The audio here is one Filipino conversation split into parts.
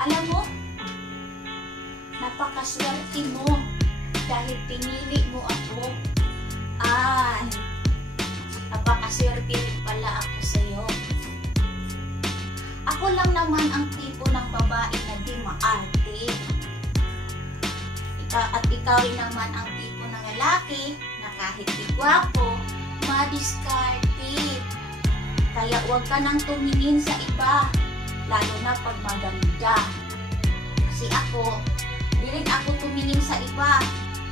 Alam mo, napakaswerte mo dahil pinili mo ako. Ay, napakaswerte rin pala ako sa'yo. Ako lang naman ang tipo ng babae na di maarte. At ikaw rin naman ang tipo ng lalaki na kahit di gwapo, madiskarte. Kaya huwag ka nang tumingin sa iba, lalo na pag maganda. Kasi ako, di rin ako tumingin sa iba,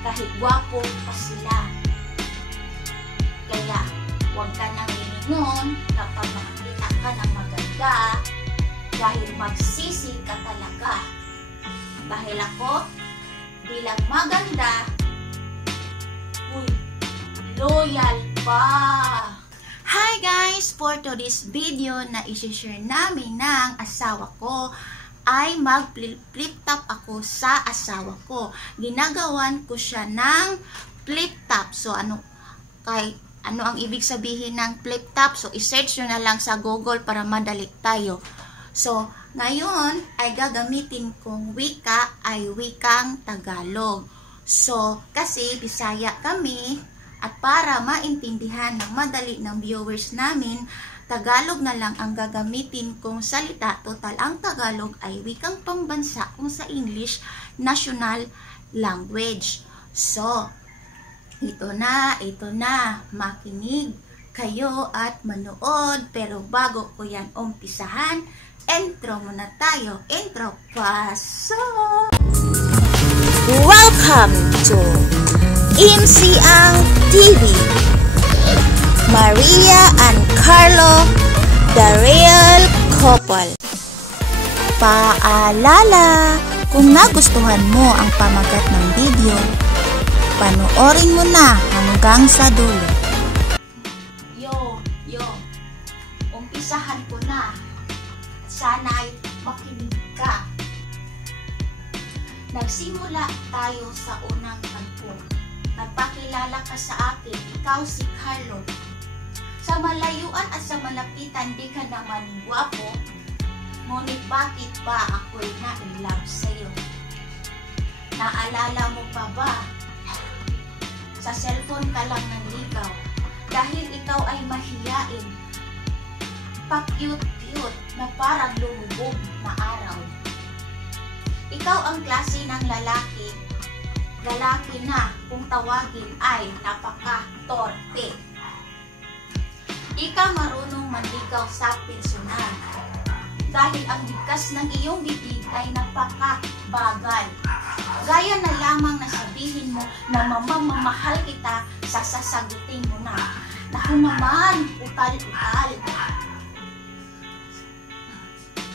kahit gwapo pa sila. Kaya huwag ka nang lilingon kapag makikita ka ng maganda, dahil magsisi ka talaga. Dahil ako, di lang maganda, loyal pa. Hi guys! For today's video na isi-share namin ng asawa ko ay mag-flip top ako sa asawa ko. Ginagawan ko siya ng flip top. So ano ang ibig sabihin ng flip top? So i-search nyo na lang sa Google para madali tayo. So ngayon ay gagamitin kong wika ay wikang Tagalog. So kasi Bisaya kami, at para maintindihan ng madali ng viewers namin, Tagalog na lang ang gagamitin kong salita. Total, ang Tagalog ay wikang pambansa kung sa English, national language. So, ito na, makinig kayo at manood. Pero bago ko yan umpisahan, intro muna tayo. Intro, pasok! Welcome to MC Ang TV. Maria and Carlo, the real couple. Paalala, kung nagustuhan mo ang pamagat ng video, panoorin mo na hanggang sa dulo. Yo, umpisahan ko na. Sana'y makinig ka. Nagsimula tayo sa unang tagpo. Nagpakilala ka sa akin, ikaw si Carlo. Sa malayuan at sa malapitan, di ka naman gwapo. Ngunit bakit ba ako'y na-in-love sa'yo? Naalala mo pa ba? Sa cellphone ka lang nanligaw. Dahil ikaw ay mahiyain. Pa-cute-cute na parang lumubog na araw. Ikaw ang klase ng lalaki na kung tawagin ay napaka-torpe. Di ka marunong manligaw sa personal dahil ang bigkas ng iyong bibig ay napaka-bagal. Gaya na lamang na sabihin mo na mamamahal kita sa sasagutin mo na. Naku naman, utal-utal.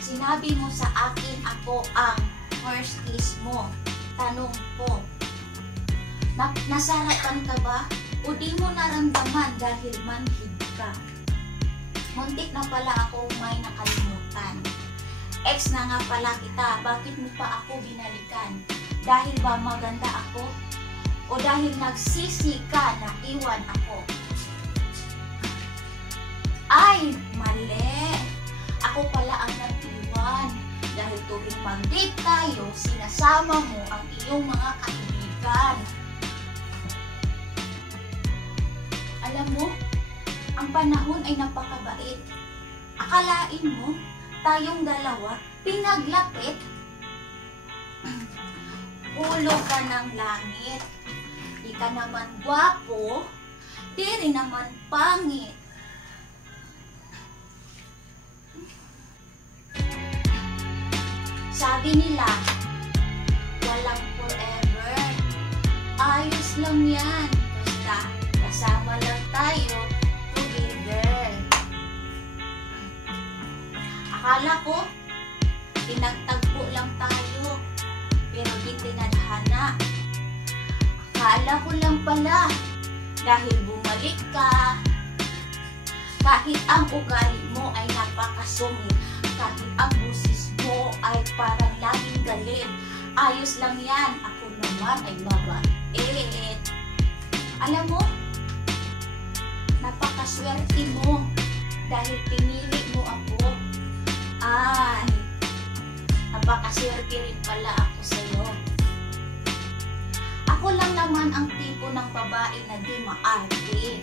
Sinabi mo sa akin ako ang first kiss mo. Tanong po, nasarapan ka ba? O di mo naramdaman dahil manhid ka? Muntik na pala ako may nakalimutan. Ex na nga pala kita, bakit mo pa ako binalikan? Dahil ba maganda ako? O dahil nagsisi ka na iwan ako? Ay, mali! Ako pala ang nag-iwan. Dahil tuwing mag-date tayo, sinasama mo ang iyong mga kaibigan. Alam mo, ang panahon ay napakabait. Akalain mo, tayong dalawa, pinaglapit. Ulo ka ng langit. Di ka naman gwapo, di rin naman pangit. Sabi nila, walang forever. Ayos lang yan. Basta, kasama lang tayo together. Akala ko, pinagtagpo lang tayo. Pero di tinadhana. Akala ko lang pala, dahil bumalik ka. Kahit ang ugali mo ay napakasungit. Kahit ang busis mo ay parang laging galit. Ayos lang yan. Ako naman ay mabait. Alam mo, napakaswerte mo dahil pinili mo ako. Ay, napakaswerte Pasirpi rin pala ako sa'yo. Ako lang naman ang tipo ng babae na di maarte.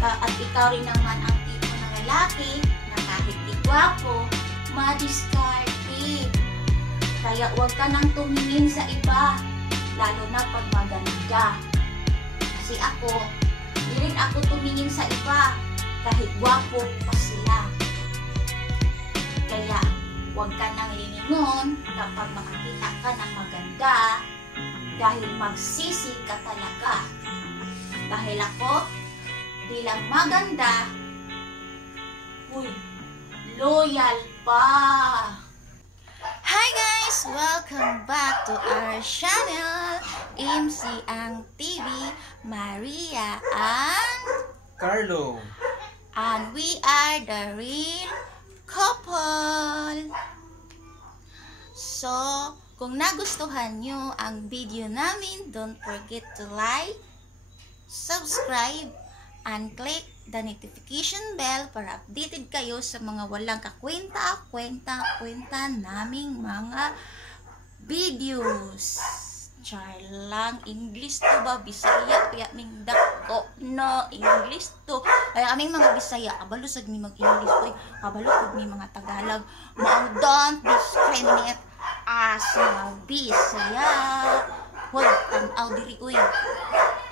At ikaw rin naman ang tipo ng lalaki na kahit di gwapo, madiskarte. Kaya huwag ka nang tumingin sa iba, lalo na pag maganda. Kasi ako, di rin ako tumingin sa iba, kahit gwapo pa sila. Kaya huwag ka nang lilingon kapag makakita ka ng maganda, dahil magsisi ka talaga. Dahil ako, bilang maganda, loyal pa. Hi guys! Welcome back to our channel, MC Ang TV, Maria and Carlo. And we are the real couple. So, kung nagustuhan nyo ang video namin, don't forget to like, subscribe, and click the notification bell para updated kayo sa mga walang kakwenta naming mga videos. Char lang, English to ba? Bisaya, kaya ming dako no, English to. Kaya kaming mga Bisaya, kabalo sad mi mag-English, oy, kabalo pud mi mga Tagalog. Don't discriminate as mga Bisaya. Hoy, tanaw diri uy.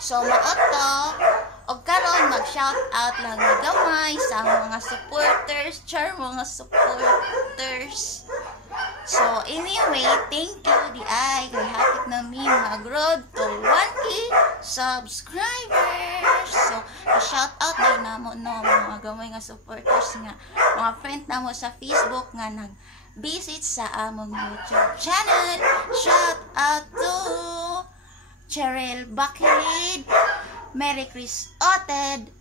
So, maoto, og karon mag-shout out lang ni gamay sa mga supporters, mga supporters. So, anyway, thank you di ay kay hapit namin mag-road to 1K subscribers. So, shout out din namo no mga gamay nga supporters nga, mga friend namo sa Facebook nga nag-visit sa among YouTube channel. Shout out to Cheryl Bakilid, Mary Chris Oted,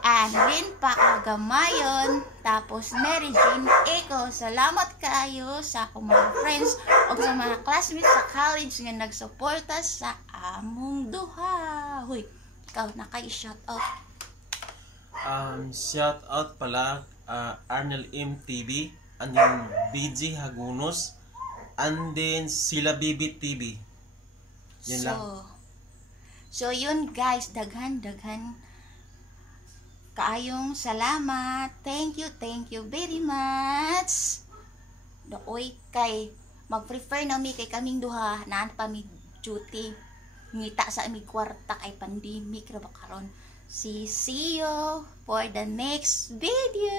Anlin Pakagamayon, tapos Mary Jean Eco. Salamat kayo sa akong mga friends o sa mga classmates sa college nga nagsuporta sa among duha. Huy, ikaw na kayo shout out. Shout out pala Arnel MTV, and then BG Hagunos, and then Sila Bibi TV. Yan lang. So yun guys, daghan kaayong salamat. Thank you very much. Dooy kay mag-prefer na mi kay kaming duha naan pa mi duty. Ngita sa aming kwarta kay pandemic ra ba karon. See you for the next video.